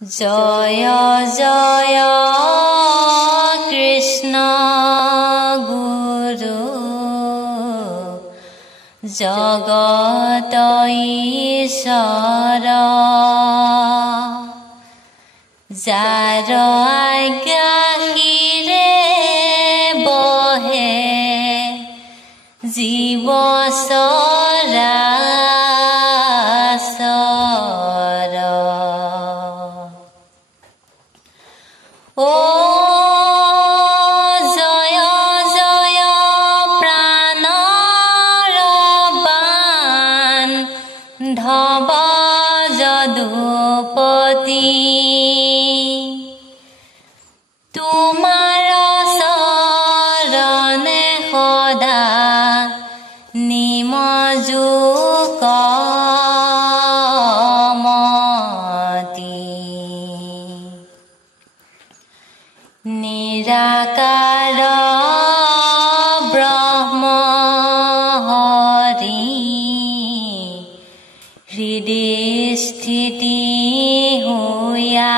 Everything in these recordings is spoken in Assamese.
জয় জয় কৃষ্ণ গুৰু জগত ঈশ্বৰ যাৰ আজ্ঞাৰে বহে জীৱ চৰাচৰ ও জয় জয় প্ৰাণৰ বাণ ধব যদুপতি তোমাৰ চৰণে সদা নিমজুক নিৰাকাৰ ব্ৰহ্ম হৰি হৃদয় স্থিতি হোয়া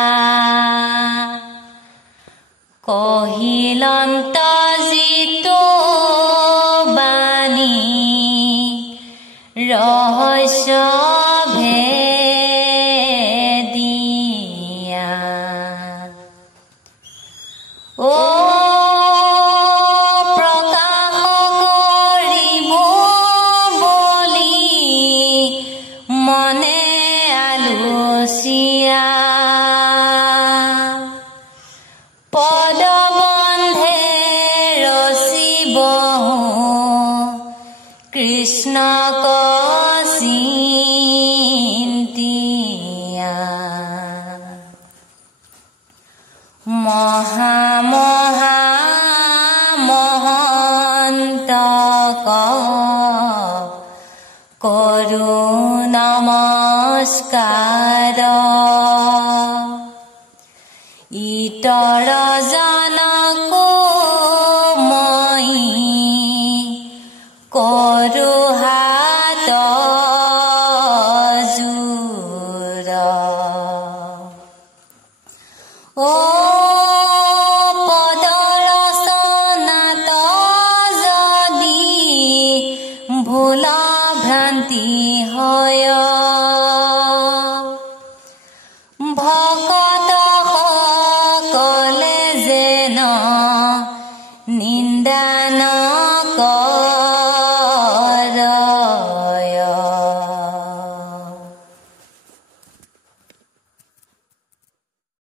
কহিলন্ত জিতো বাণী ৰহস্য ভেদিয়া ও প্ৰকাশ কৰিব বলি মনে আলোচিয়া পদবন্ধে ৰচিব কৃষ্ণ চিন্তিয়া মহা মহা মহন্তক কৰো নমস্কাৰ ইতৰ জনকো মই কৰো হাত জোৰ ও ভুল ভ্ৰান্তি হয় ভক